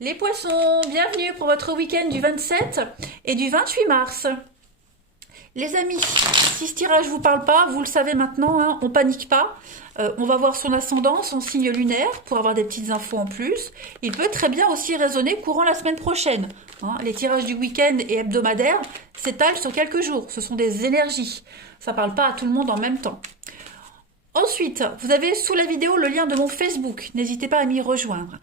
Les poissons, bienvenue pour votre week-end du 27 et du 28 mars. Les amis, si ce tirage vous parle pas, vous le savez maintenant, hein, on panique pas. On va voir son ascendant, son signe lunaire pour avoir des petites infos en plus. Il peut très bien aussi résonner courant la semaine prochaine. Hein. Les tirages du week-end et hebdomadaires s'étalent sur quelques jours. Ce sont des énergies. Ça parle pas à tout le monde en même temps. Ensuite, vous avez sous la vidéo le lien de mon Facebook. N'hésitez pas à m'y rejoindre.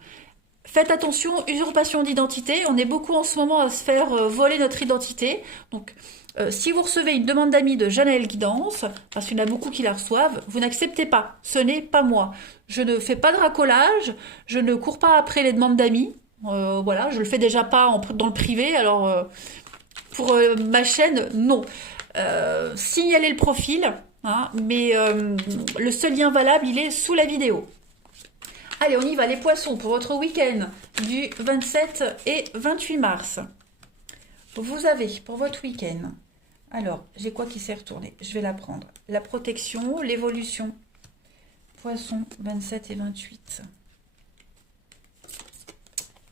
Faites attention, usurpation d'identité. On est beaucoup en ce moment à se faire voler notre identité. Donc, si vous recevez une demande d'amis de Janaël Guidance, parce qu'il y en a beaucoup qui la reçoivent, vous n'acceptez pas. Ce n'est pas moi. Je ne fais pas de racolage. Je ne cours pas après les demandes d'amis. Voilà, je le fais déjà pas dans le privé. Alors, pour ma chaîne, non. Signalez le profil, hein, mais le seul lien valable, il est sous la vidéo. Allez, on y va, les poissons, pour votre week-end du 27 et 28 mars. Vous avez, pour votre week-end, alors, j'ai quoi qui s'est retourné? Je vais la prendre. La protection, l'évolution. Poissons, 27 et 28.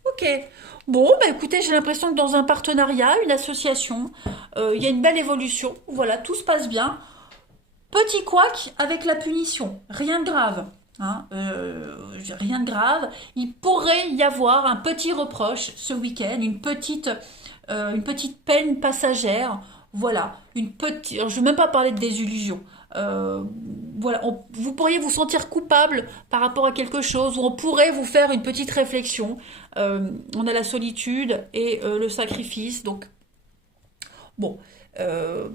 Ok. Bon, bah écoutez, j'ai l'impression que dans un partenariat, une association, il y a une belle évolution. Voilà, tout se passe bien. Petit couac avec la punition. Rien de grave. Hein, rien de grave. Il pourrait y avoir un petit reproche ce week-end, une petite peine passagère. Voilà, une petite. Je ne vais même pas parler de désillusion. Voilà, vous pourriez vous sentir coupable par rapport à quelque chose, ou on pourrait vous faire une petite réflexion. On a la solitude et le sacrifice, donc bon. Euh,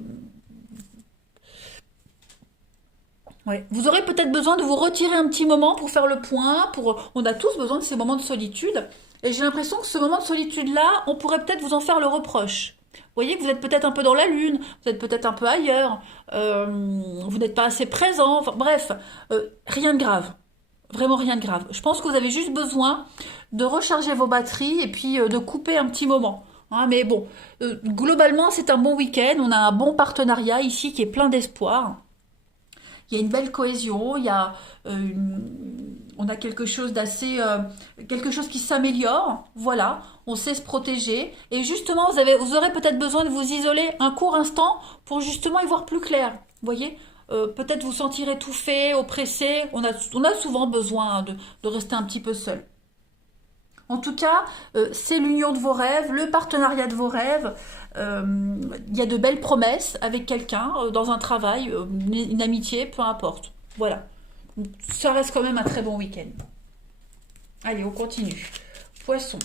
Ouais. Vous aurez peut-être besoin de vous retirer un petit moment pour faire le point. On a tous besoin de ces moments de solitude. Et j'ai l'impression que ce moment de solitude-là, on pourrait peut-être vous en faire le reproche. Vous voyez que vous êtes peut-être un peu dans la lune, vous êtes peut-être un peu ailleurs, vous n'êtes pas assez présent. Enfin, bref, rien de grave. Vraiment rien de grave. Je pense que vous avez juste besoin de recharger vos batteries et puis de couper un petit moment. Hein, mais bon, globalement, c'est un bon week-end. On a un bon partenariat ici qui est plein d'espoir. Il y a une belle cohésion, on a quelque chose quelque chose qui s'améliore, voilà, on sait se protéger, et justement, vous aurez peut-être besoin de vous isoler un court instant pour justement y voir plus clair, vous voyez. Peut-être vous sentir étouffé, oppressé, on a souvent besoin de rester un petit peu seul. En tout cas, c'est l'union de vos rêves, le partenariat de vos rêves. Il y a de belles promesses avec quelqu'un, dans un travail, une amitié, peu importe. Voilà. Ça reste quand même un très bon week-end. Allez, on continue. Poisson,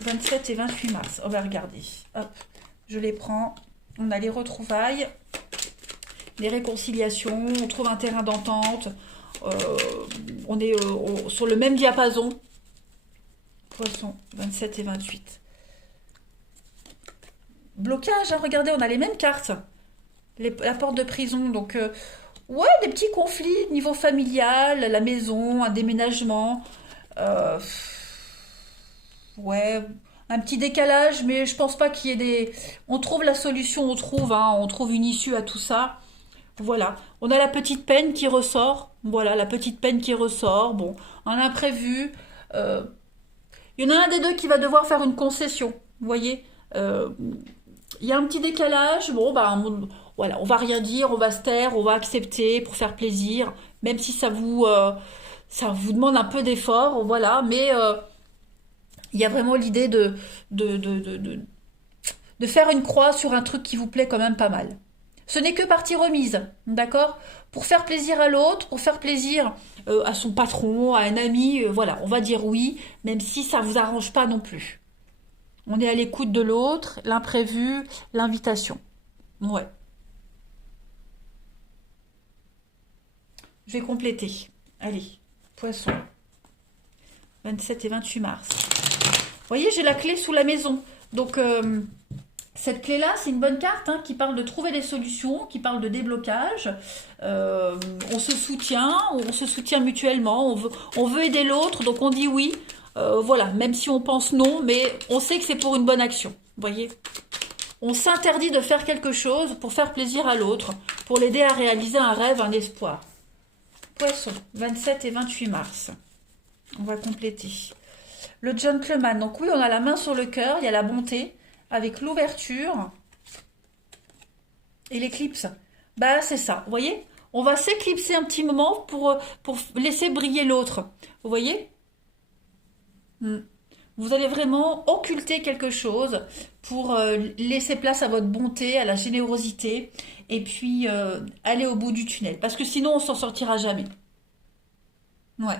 27 et 28 mars. On va regarder. Hop, je les prends. On a les retrouvailles, les réconciliations, on trouve un terrain d'entente. Euh, on est sur le même diapason. Poisson, 27 et 28. Blocage, hein, regardez, on a les mêmes cartes. La porte de prison, donc ouais, des petits conflits niveau familial, la maison, un déménagement. Euh, ouais, un petit décalage, mais je pense pas qu'il y ait des. On trouve la solution, on trouve une issue à tout ça. Voilà, on a la petite peine qui ressort. Voilà, la petite peine qui ressort. Bon, un imprévu. Euh, il y en a un des deux qui va devoir faire une concession. Vous voyez. Euh, il y a un petit décalage. Bon, bah, voilà, on va rien dire, on va se taire, on va accepter pour faire plaisir, même si ça vous demande un peu d'effort, voilà. Mais il y a vraiment l'idée de, de, de, de, de faire une croix sur un truc qui vous plaît quand même pas mal. Ce n'est que partie remise, d'accord? Pour faire plaisir à l'autre, pour faire plaisir à son patron, à un ami, voilà, on va dire oui, même si ça vous arrange pas non plus. On est à l'écoute de l'autre, l'imprévu, l'invitation. Ouais. Je vais compléter. Allez, poisson. 27 et 28 mars. Vous voyez, j'ai la clé sous la maison. Donc, cette clé-là, c'est une bonne carte hein, qui parle de trouver des solutions, qui parle de déblocage. On se soutient mutuellement, on veut aider l'autre, donc on dit oui. Voilà, même si on pense non, mais on sait que c'est pour une bonne action. Vous voyez? On s'interdit de faire quelque chose pour faire plaisir à l'autre, pour l'aider à réaliser un rêve, un espoir. Poisson, 27 et 28 mars. On va compléter. Le gentleman. Donc oui, on a la main sur le cœur, il y a la bonté, avec l'ouverture et l'éclipse. Bah, c'est ça, vous voyez? On va s'éclipser un petit moment pour laisser briller l'autre. Vous voyez? Hmm. Vous allez vraiment occulter quelque chose pour laisser place à votre bonté, à la générosité, et puis aller au bout du tunnel. Parce que sinon, on s'en sortira jamais. Ouais.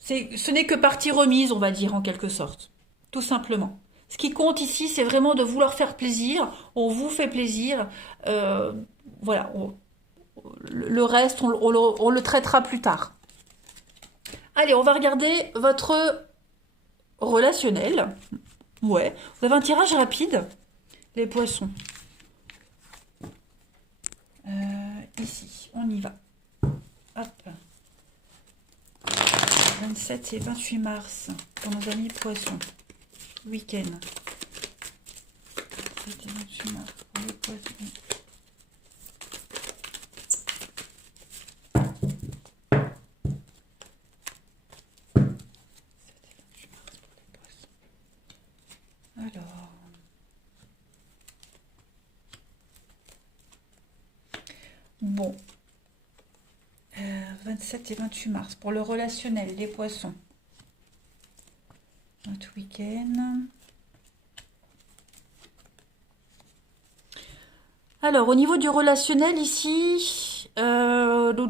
Ce n'est que partie remise, on va dire, en quelque sorte. Tout simplement. Ce qui compte ici, c'est vraiment de vouloir faire plaisir. On vous fait plaisir. Euh, voilà. Le reste, on le traitera plus tard. Allez, on va regarder votre relationnel. Ouais. Vous avez un tirage rapide, les poissons. Ici, on y va. Hop. 27 et 28 mars pour nos amis poissons. Week-end. 27 et 28 mars pour les poissons. Alors. Bon. 27 et 28 mars pour le relationnel, les poissons. Notre week-end. Alors, au niveau du relationnel, ici, le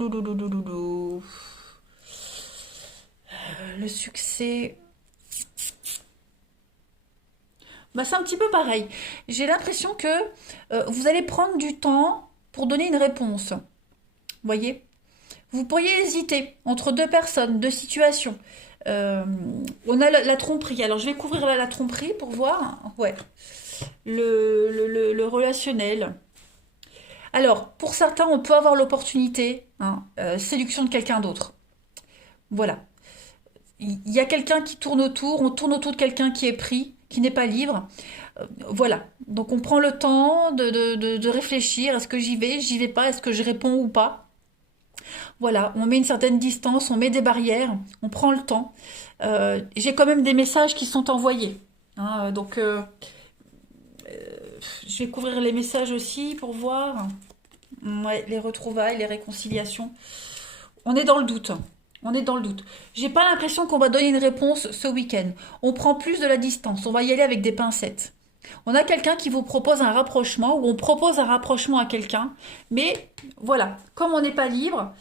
succès, bah, c'est un petit peu pareil. J'ai l'impression que vous allez prendre du temps pour donner une réponse. Vous voyez? Vous pourriez hésiter entre deux personnes, deux situations. On a la tromperie. Alors, je vais couvrir la tromperie pour voir. Ouais. Le relationnel. Alors, pour certains, on peut avoir l'opportunité, hein, séduction de quelqu'un d'autre. Voilà. Il y a quelqu'un qui tourne autour, on tourne autour de quelqu'un qui est pris, qui n'est pas libre. Voilà. Donc, on prend le temps de réfléchir. Est-ce que j'y vais pas? Est-ce que je réponds ou pas? Voilà, on met une certaine distance, on met des barrières, on prend le temps. J'ai quand même des messages qui sont envoyés, hein, donc, je vais couvrir les messages aussi pour voir. Ouais, les retrouvailles, les réconciliations. On est dans le doute. On est dans le doute. J'ai pas l'impression qu'on va donner une réponse ce week-end. On prend plus de la distance. On va y aller avec des pincettes. On a quelqu'un qui vous propose un rapprochement ou on propose un rapprochement à quelqu'un. Mais voilà, comme on n'est pas libre,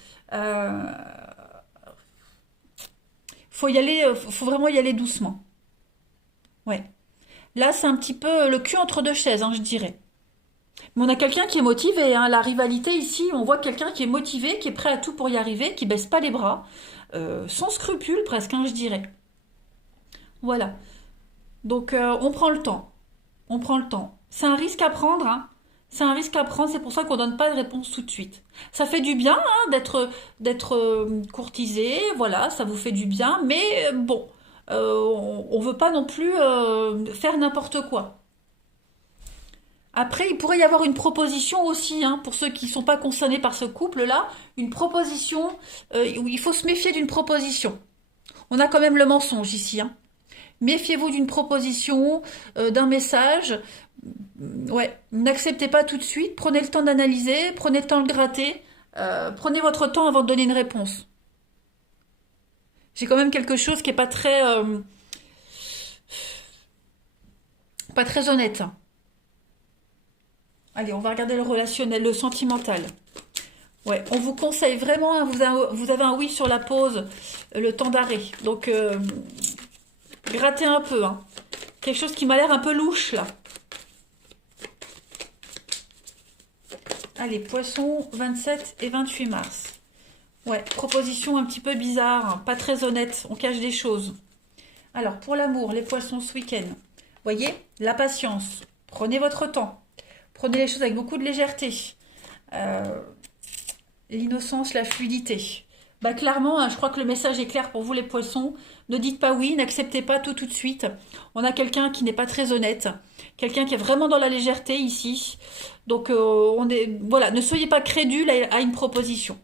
faut y aller, faut vraiment y aller doucement. Ouais. Là, c'est un petit peu le cul entre deux chaises, hein, je dirais. Mais on a quelqu'un qui est motivé, hein. La rivalité ici, on voit quelqu'un qui est motivé, qui est prêt à tout pour y arriver, qui baisse pas les bras, sans scrupule presque, hein, je dirais. Voilà. Donc on prend le temps. On prend le temps. C'est un risque à prendre, hein. C'est un risque à prendre, c'est pour ça qu'on donne pas de réponse tout de suite. Ça fait du bien, hein, d'être courtisé, voilà, ça vous fait du bien, mais bon, on veut pas non plus faire n'importe quoi. Après, il pourrait y avoir une proposition aussi, hein, pour ceux qui ne sont pas concernés par ce couple-là, une proposition où il faut se méfier d'une proposition. On a quand même le mensonge ici, hein. Méfiez-vous d'une proposition, d'un message. Ouais, n'acceptez pas tout de suite. Prenez le temps d'analyser, prenez le temps de gratter. Prenez votre temps avant de donner une réponse. J'ai quand même quelque chose qui est pas très honnête. Allez, on va regarder le relationnel, le sentimental. Ouais, on vous conseille vraiment, hein, vous avez un oui sur la pause, le temps d'arrêt. Donc, grattez un peu, hein. Quelque chose qui m'a l'air un peu louche, là. Allez, poisson, 27 et 28 mars. Ouais, proposition un petit peu bizarre, hein, pas très honnête, on cache des choses. Alors, pour l'amour, les poissons ce week-end. Voyez, la patience. Prenez votre temps. Prenez les choses avec beaucoup de légèreté. L'innocence, la fluidité. Bah clairement, hein, je crois que le message est clair pour vous les poissons. Ne dites pas oui, n'acceptez pas tout de suite. On a quelqu'un qui n'est pas très honnête, quelqu'un qui est vraiment dans la légèreté ici. Donc voilà, ne soyez pas crédule à une proposition.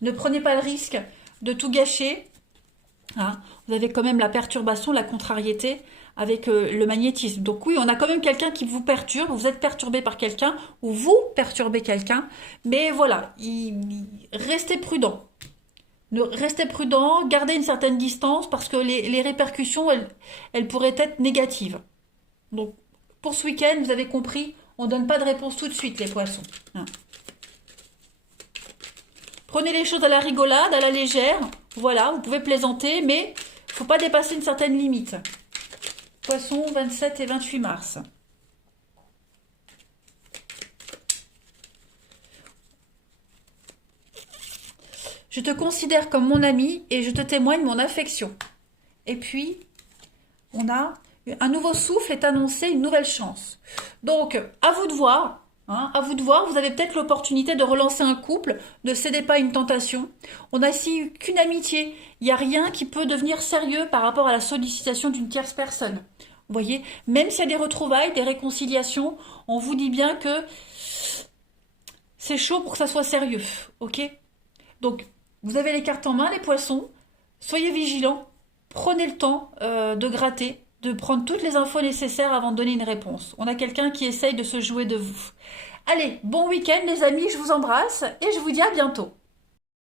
Ne prenez pas le risque de tout gâcher hein. Vous avez quand même la perturbation, la contrariété avec le magnétisme. Donc oui, on a quand même quelqu'un qui vous perturbe, vous êtes perturbé par quelqu'un, ou vous perturbez quelqu'un, mais voilà, restez prudent. Restez prudent, gardez une certaine distance, parce que les répercussions, elles pourraient être négatives. Donc, pour ce week-end, vous avez compris, on ne donne pas de réponse tout de suite, les poissons, hein. Prenez les choses à la rigolade, à la légère. Voilà, vous pouvez plaisanter, mais il ne faut pas dépasser une certaine limite. Poisson, 27 et 28 mars. Je te considère comme mon ami et je te témoigne mon affection. Et puis, on a un nouveau souffle est annoncé, une nouvelle chance. Donc, à vous de voir. Hein, à vous de voir, vous avez peut-être l'opportunité de relancer un couple, ne cédez pas à une tentation. On n'a ici qu'une amitié, il n'y a rien qui peut devenir sérieux par rapport à la sollicitation d'une tierce personne. Vous voyez, même s'il y a des retrouvailles, des réconciliations, on vous dit bien que c'est chaud pour que ça soit sérieux, ok? Donc, vous avez les cartes en main, les poissons, soyez vigilants, prenez le temps de gratter, de prendre toutes les infos nécessaires avant de donner une réponse. On a quelqu'un qui essaye de se jouer de vous. Allez, bon week-end les amis, je vous embrasse et je vous dis à bientôt.